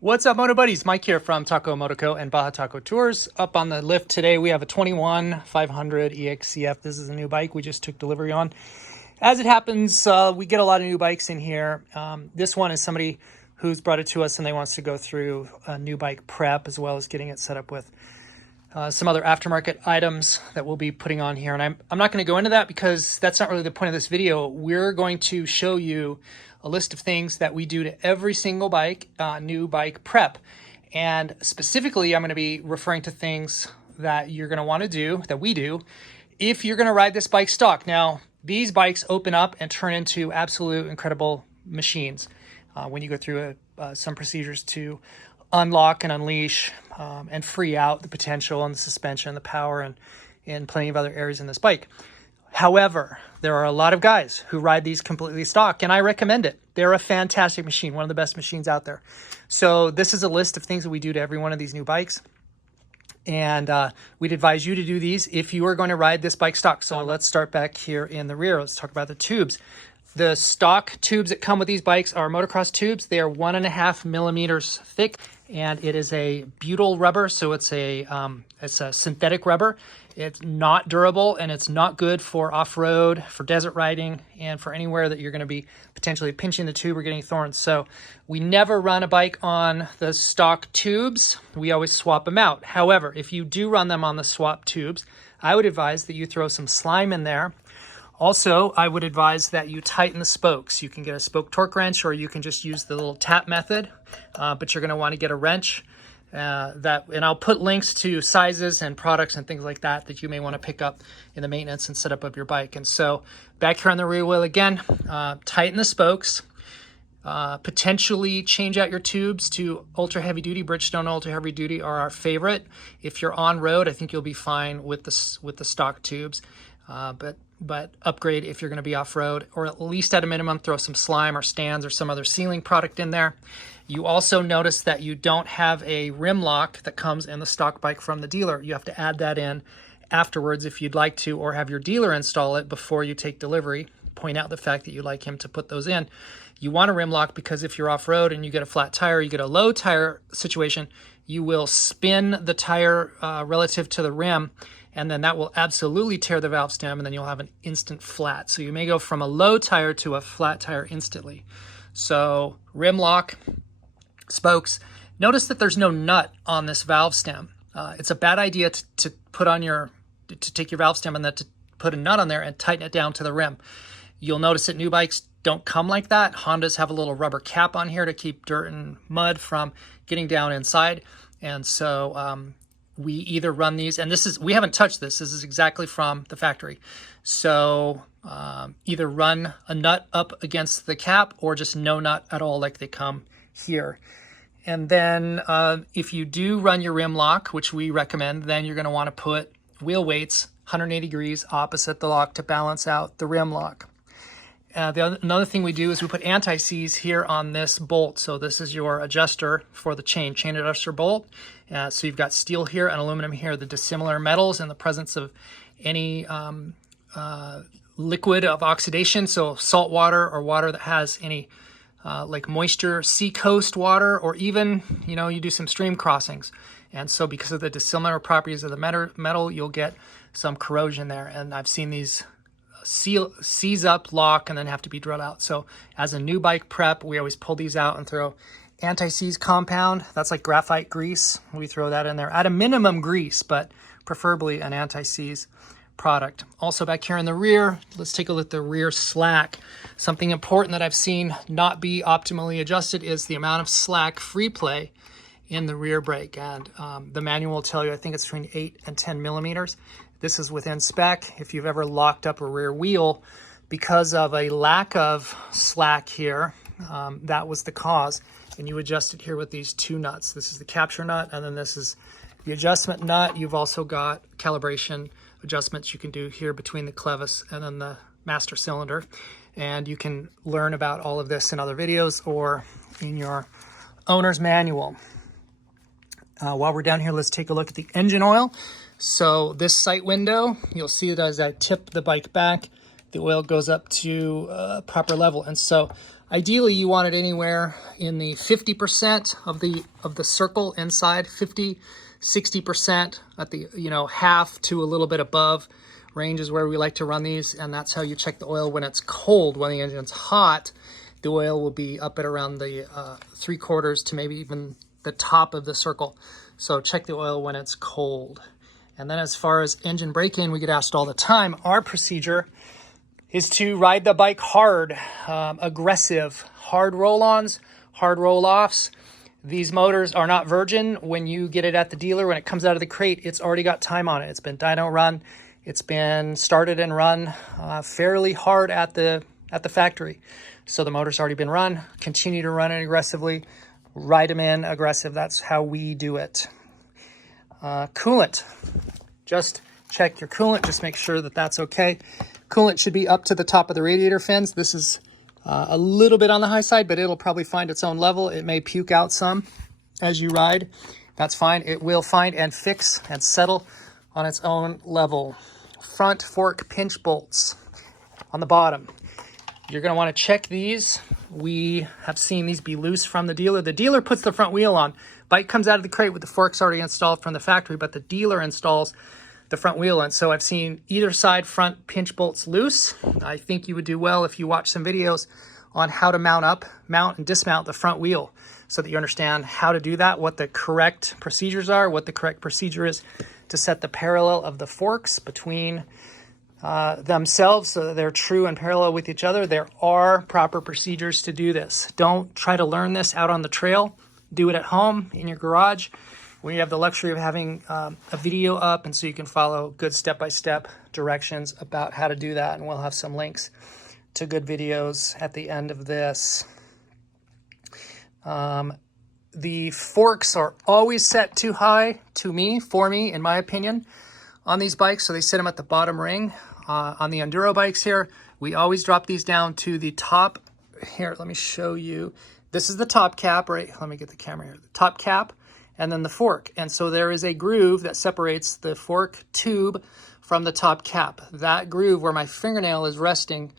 What's up, Moto Buddies? Mike here from Taco Moto Co and Baja Taco Tours. Up on the lift today, we have a 21 500 Exc-f. This is a new bike we just took delivery on. As it happens, we get a lot of new bikes in here. This one is somebody who's brought it to us and they wants to go through a new bike prep as well as getting it set up with some other aftermarket items that we'll be putting on here. And I'm not going to go into that because that's not really the point of this video. We're going to show you a list of things that we do to every single bike, new bike prep. And specifically, I'm going to be referring to things that you're going to want to do, that we do, if you're going to ride this bike stock. Now, these bikes open up and turn into absolute incredible machines when you go through some procedures to unlock and unleash and free out the potential and the suspension, the power, and plenty of other areas in this bike. However, there are a lot of guys who ride these completely stock, and I recommend it. They're a fantastic machine, one of the best machines out there. So this is a list of things that we do to every one of these new bikes. And we'd advise you to do these if you are going to ride this bike stock. So let's start back here in the rear. Let's talk about the tubes. The stock tubes that come with these bikes are motocross tubes. They are 1.5 millimeters thick, and it is a butyl rubber, so it's a synthetic rubber. It's not durable, and it's not good for off-road, for desert riding, and for anywhere that you're going to be potentially pinching the tube or getting thorns. So we never run a bike on the stock tubes. We always swap them out. However, if you do run them on the swap tubes, I would advise that you throw some slime in there. Also, I would advise that you tighten the spokes. You can get a spoke torque wrench, or you can just use the little tap method, but you're going to want to get a wrench. And I'll put links to sizes and products and things like that you may want to pick up in the maintenance and setup of your bike. And so back here on the rear wheel again, tighten the spokes, potentially change out your tubes to ultra heavy duty. Bridgestone ultra heavy duty are our favorite. If you're on road, I think you'll be fine with the stock tubes, but upgrade if you're going to be off-road, or at least at a minimum throw some slime or stands or some other sealing product in there. You also notice that you don't have a rim lock that comes in the stock bike from the dealer. You have to add that in afterwards if you'd like to, or have your dealer install it before you take delivery. Point out the fact that you'd like him to put those in. You want a rim lock because if you're off-road and you get a flat tire, you get a low tire situation, you will spin the tire relative to the rim, and then that will absolutely tear the valve stem, and then you'll have an instant flat. So you may go from a low tire to a flat tire instantly. So rim lock, spokes. Notice that there's no nut on this valve stem. It's a bad idea to take your valve stem and then to put a nut on there and tighten it down to the rim. You'll notice that new bikes don't come like that. Hondas have a little rubber cap on here to keep dirt and mud from getting down inside. And so we either run these, and we haven't touched this. This is exactly from the factory. So either run a nut up against the cap or just no nut at all like they come here. And then if you do run your rim lock, which we recommend, then you're going to want to put wheel weights 180 degrees opposite the lock to balance out the rim lock. Another thing we do is we put anti-seize here on this bolt. So this is your adjuster for the chain adjuster bolt. So you've got steel here and aluminum here, the dissimilar metals in the presence of any liquid of oxidation. So salt water or water that has any like moisture, seacoast water, or even, you do some stream crossings. And so because of the dissimilar properties of the metal, you'll get some corrosion there. And I've seen these seize up, lock, and then have to be drilled out. So as a new bike prep, we always pull these out and throw anti-seize compound. That's like graphite grease. We throw that in there. At a minimum grease, but preferably an anti-seize product. Also back here in the rear, let's take a look at the rear slack. Something important that I've seen not be optimally adjusted is the amount of slack free play in the rear brake. And the manual will tell you, I think it's between 8 and 10 millimeters. This is within spec. If you've ever locked up a rear wheel because of a lack of slack here, that was the cause. And you adjust it here with these two nuts. This is the capture nut, and then this is the adjustment nut. You've also got calibration adjustments you can do here between the clevis and then the master cylinder. And you can learn about all of this in other videos or in your owner's manual. While we're down here, let's take a look at the engine oil. So this sight window, you'll see that as I tip the bike back, the oil goes up to proper level. And so Ideally, you want it anywhere in the 50% of the circle inside, 50, 60% at the, you know, half to a little bit above range is where we like to run these, and that's how you check the oil when it's cold. When the engine's hot, the oil will be up at around the 3/4 to maybe even the top of the circle. So check the oil when it's cold. And then as far as engine braking, we get asked all the time. Our procedure is to ride the bike hard, aggressive, hard roll-ons, hard roll-offs. These motors are not virgin. When you get it at the dealer, when it comes out of the crate, it's already got time on it. It's been dyno run. It's been started and run fairly hard at the factory. So the motor's already been run. Continue to run it aggressively. Ride them in aggressive. That's how we do it. Coolant. Just check your coolant. Just make sure that that's okay. Coolant should be up to the top of the radiator fins. This is a little bit on the high side, but it'll probably find its own level. It may puke out some as you ride. That's fine. It will find and fix and settle on its own level. Front fork pinch bolts on the bottom. You're going to want to check these. We have seen these be loose from the dealer. The dealer puts the front wheel on. Bike comes out of the crate with the forks already installed from the factory, but the dealer installs the front wheel. And so I've seen either side front pinch bolts loose. I think you would do well if you watch some videos on how to mount and dismount the front wheel so that you understand how to do that, what the correct procedures are, what the correct procedure is to set the parallel of the forks between themselves so that they're true and parallel with each other. There are proper procedures to do this. Don't try to learn this out on the trail. Do it at home in your garage. We have the luxury of having a video up, and so you can follow good step-by-step directions about how to do that, and we'll have some links to good videos at the end of this. The forks are always set too high for me, in my opinion, on these bikes, so they sit them at the bottom ring. On the enduro bikes here, we always drop these down to the top. Here, let me show you. This is the top cap, right? Let me get the camera here. The top cap, and then the fork. And so there is a groove that separates the fork tube from the top cap. That groove where my fingernail is resting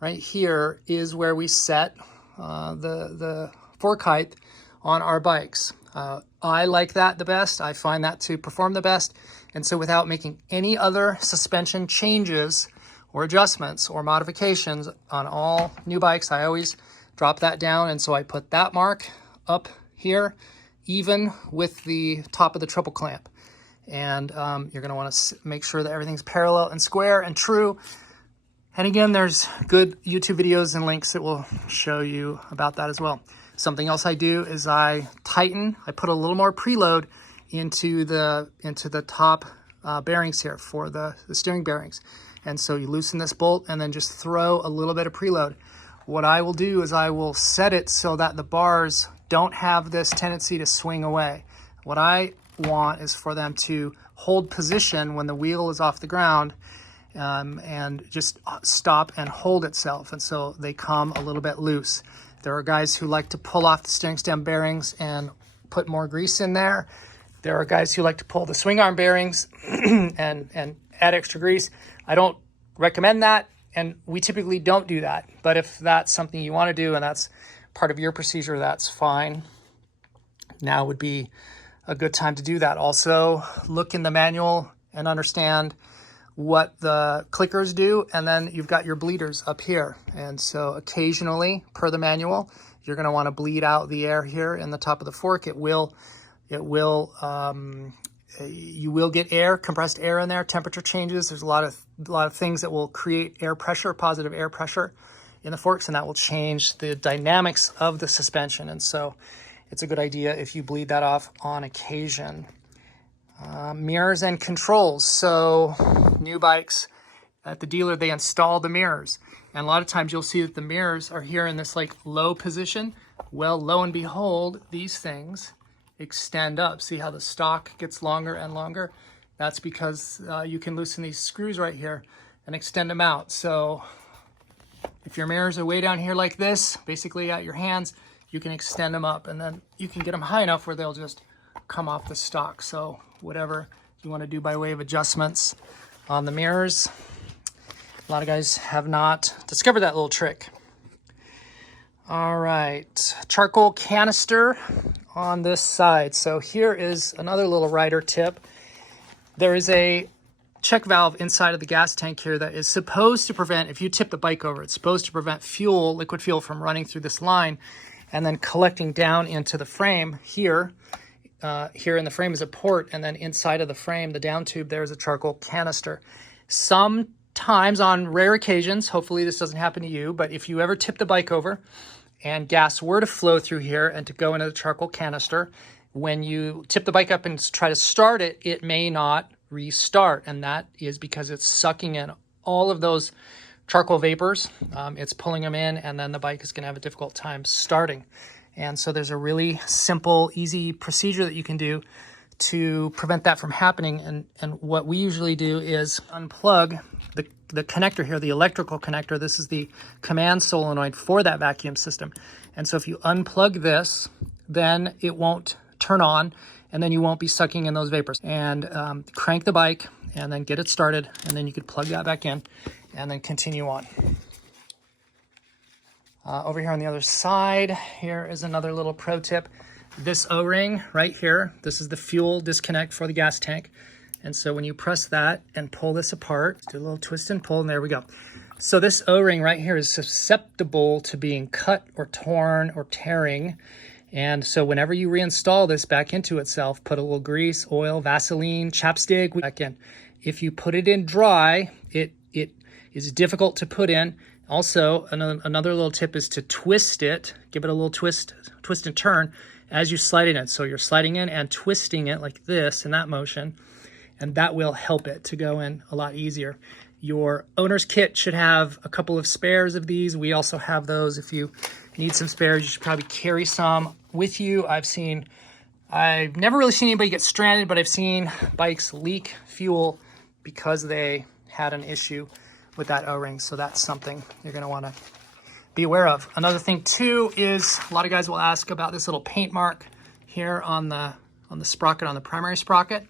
right here is where we set the fork height on our bikes. I like that the best. I find that to perform the best. And so without making any other suspension changes or adjustments or modifications on all new bikes, I always drop that down. And so I put that mark up here, even with the top of the triple clamp. And you're going to want to make sure that everything's parallel and square and true. And again, there's good YouTube videos and links that will show you about that as well. Something else I do is I tighten. I put a little more preload into the top bearings here for the steering bearings. And so you loosen this bolt and then just throw a little bit of preload. What I will do is I will set it so that the bars don't have this tendency to swing away. What I want is for them to hold position when the wheel is off the ground and just stop and hold itself. And so they come a little bit loose. There are guys who like to pull off the steering stem bearings and put more grease in there. There are guys who like to pull the swing arm bearings and add extra grease. I don't recommend that, and we typically don't do that. But if that's something you want to do and that's part of your procedure, that's fine. Now would be a good time to do that. Also, look in the manual and understand what the clickers do, and then you've got your bleeders up here. And so occasionally, per the manual, you're going to want to bleed out the air here in the top of the fork. You will get air, compressed air in there, temperature changes. There's a lot of things that will create air pressure, positive air pressure in the forks, and that will change the dynamics of the suspension. And so it's a good idea if you bleed that off on occasion. Mirrors and controls. So new bikes at the dealer, they install the mirrors. And a lot of times you'll see that the mirrors are here in this like low position. Well, lo and behold, these things extend up. See how the stock gets longer and longer? That's because you can loosen these screws right here and extend them out. So if your mirrors are way down here like this, basically at your hands, you can extend them up, and then you can get them high enough where they'll just come off the stock. So whatever you want to do by way of adjustments on the mirrors. A lot of guys have not discovered that little trick. All right, charcoal canister on this side. So here is another little rider tip. There is a check valve inside of the gas tank here that is supposed to prevent, if you tip the bike over, it's supposed to prevent fuel, liquid fuel, from running through this line and then collecting down into the frame here. Here in the frame is a port, and then inside of the frame, the down tube, there's a charcoal canister. Sometimes, on rare occasions, hopefully this doesn't happen to you, but if you ever tip the bike over and gas were to flow through here and to go into the charcoal canister, when you tip the bike up and try to start it, it may not restart, and that is because it's sucking in all of those charcoal vapors. It's pulling them in, and then the bike is going to have a difficult time starting. And so there's a really simple, easy procedure that you can do to prevent that from happening. And what we usually do is unplug the connector here, the electrical connector. This is the command solenoid for that vacuum system. And so if you unplug this, then it won't turn on, and then you won't be sucking in those vapors. And crank the bike and then get it started, and then you could plug that back in and then continue on. Over here on the other side, here is another little pro tip. This O-ring right here, this is the fuel disconnect for the gas tank. And so when you press that and pull this apart, do a little twist and pull, and there we go. So this O-ring right here is susceptible to being cut or torn or tearing. And so whenever you reinstall this back into itself, put a little grease, oil, Vaseline, chapstick back in. If you put it in dry, it is difficult to put in. Also, another little tip is to twist it, give it a little twist and turn as you slide it in. So you're sliding in and twisting it like this in that motion, and that will help it to go in a lot easier. Your owner's kit should have a couple of spares of these. We also have those. If you need some spares, you should probably carry some with you. I've never really seen anybody get stranded, but I've seen bikes leak fuel because they had an issue with that O-ring. So that's something you're going to want to be aware of. Another thing too is a lot of guys will ask about this little paint mark here on the sprocket, on the primary sprocket.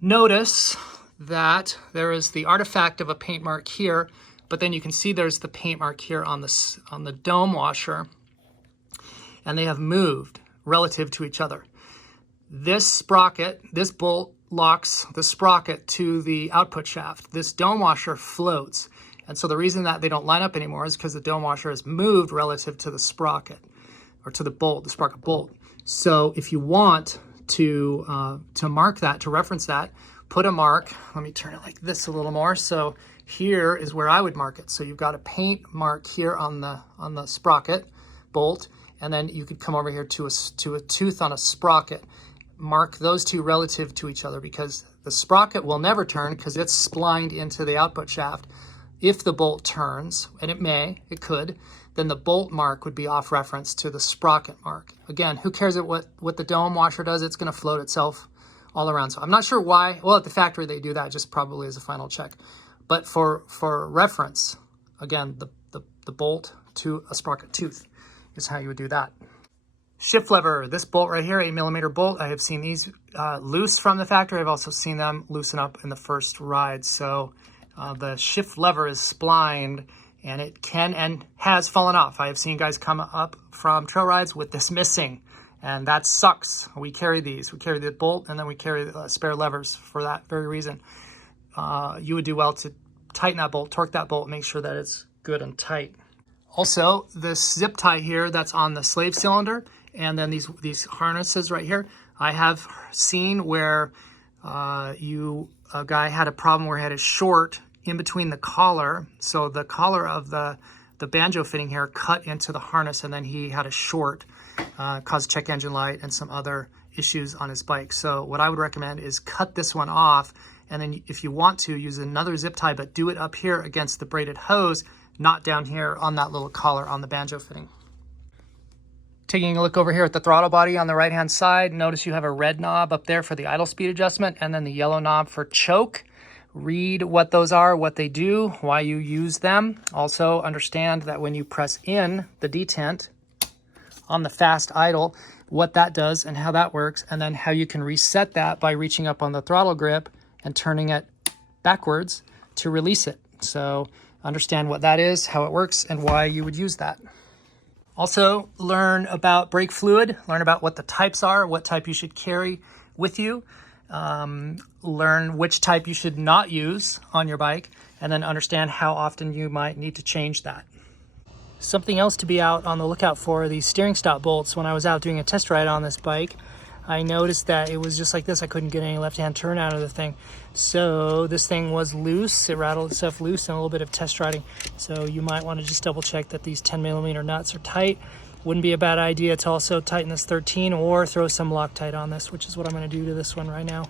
Notice that there is the artifact of a paint mark here, but then you can see there's the paint mark here on the dome washer, and they have moved relative to each other. This sprocket, this bolt locks the sprocket to the output shaft. This dome washer floats. And so the reason that they don't line up anymore is because the dome washer has moved relative to the sprocket, or to the bolt, the sprocket bolt. So if you want to mark that, to reference that, put a mark. Let me turn it like this a little more. So here is where I would mark it. So you've got a paint mark here on the sprocket bolt, and then you could come over here to a tooth on a sprocket. Mark those two relative to each other, because the sprocket will never turn because it's splined into the output shaft. If the bolt turns, and it could, then the bolt mark would be off reference to the sprocket mark. Again, who cares what the dome washer does? It's going to float itself all around. So I'm not sure why. Well, at the factory they do that just probably as a final check. But for reference, again, the bolt to a sprocket tooth is how you would do that. Shift lever, this bolt right here, 8mm bolt. I have seen these loose from the factory. I've also seen them loosen up in the first ride. So the shift lever is splined, and it can and has fallen off. I have seen guys come up from trail rides with this missing, and that sucks. We carry these. We carry the bolt, and then we carry spare levers for that very reason. You would do well to tighten that bolt, torque that bolt, make sure that it's good and tight. Also, this zip tie here that's on the slave cylinder, and then these harnesses right here, I have seen where a guy had a problem where he had a short in between the collar. So the collar of the banjo fitting here cut into the harness, and then he had a short, caused check engine light and some other issues on his bike. So what I would recommend is cut this one off, and then if you want to, use another zip tie, but do it up here against the braided hose, not down here on that little collar on the banjo fitting. Taking a look over here at the throttle body on the right hand side, notice you have a red knob up there for the idle speed adjustment, and then the yellow knob for choke. Read what those are, what they do, why you use them. Also understand that when you press in the detent on the fast idle, what that does and how that works, and then how you can reset that by reaching up on the throttle grip and turning it backwards to release it. So understand what that is, how it works, and why you would use that. Also, learn about brake fluid, learn about what the types are, what type you should carry with you, learn which type you should not use on your bike, and then understand how often you might need to change that. Something else to be out on the lookout for are these steering stop bolts. When I was out doing a test ride on this bike, I noticed that it was just like this. I couldn't get any left-hand turn out of the thing. So this thing was loose. It rattled itself loose in a little bit of test riding. So you might want to just double check that these 10mm nuts are tight. Wouldn't be a bad idea to also tighten this 13 or throw some Loctite on this, which is what I'm going to do to this one right now.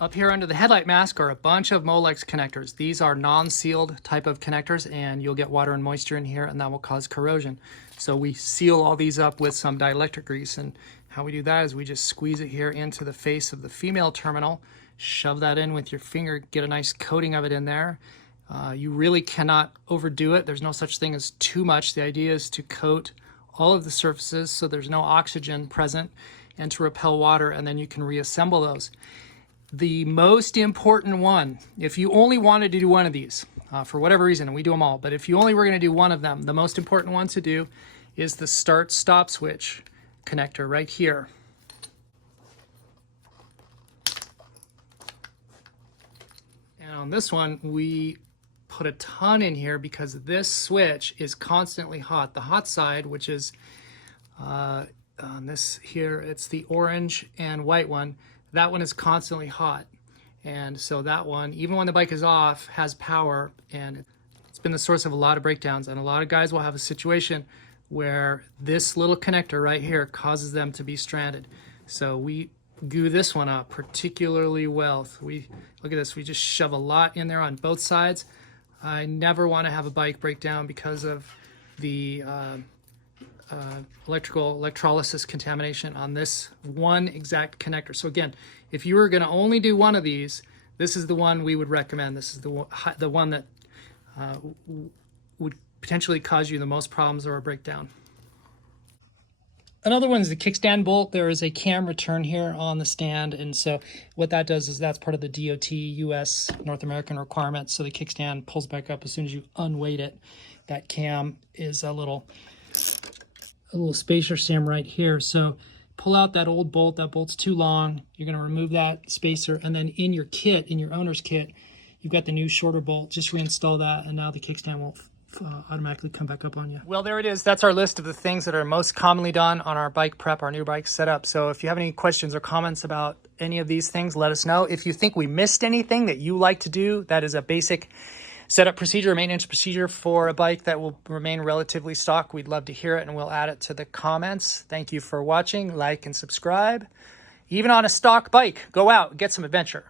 Up here under the headlight mask are a bunch of Molex connectors. These are non-sealed type of connectors, and you'll get water and moisture in here, and that will cause corrosion. So we seal all these up with some dielectric grease, and how we do that is we just squeeze it here into the face of the female terminal, shove that in with your finger, get a nice coating of it in there. You really cannot overdo it. There's no such thing as too much. The idea is to coat all of the surfaces so there's no oxygen present and to repel water, and then you can reassemble those. The most important one, if you only wanted to do one of these, for whatever reason, and we do them all, but if you only were going to do one of them, the most important one to do is the start-stop switch connector right here. And on this one, we put a ton in here because this switch is constantly hot. The hot side, which is on this here, it's the orange and white one, that one is constantly hot. And so that one, even when the bike is off, has power, and it's been the source of a lot of breakdowns. And a lot of guys will have a situation where this little connector right here causes them to be stranded. So we goo this one up particularly well. Look at this, we just shove a lot in there on both sides. I never want to have a bike break down because of the electrolysis contamination on this one exact connector. So again, if you were going to only do one of these, this is the one we would recommend. This is the one that would potentially cause you the most problems or a breakdown. Another one is the kickstand bolt. There is a cam return here on the stand, and so what that does is that's part of the DOT US North American requirement. So the kickstand pulls back up as soon as you unweight it. That cam is a little spacer stem right here. So pull out that old bolt. That bolt's too long. You're going to remove that spacer, and then in your kit, in your owner's kit, you've got the new shorter bolt. Just reinstall that, and now the kickstand won't automatically come back up on you. Well, there it is. That's our list of the things that are most commonly done on our bike prep, our new bike setup. So if you have any questions or comments about any of these things, let us know. If you think we missed anything that you like to do, that is a basic setup procedure, maintenance procedure for a bike that will remain relatively stock, we'd love to hear it, and we'll add it to the comments. Thank you for watching. Like and subscribe. Even on a stock bike, go out, get some adventure.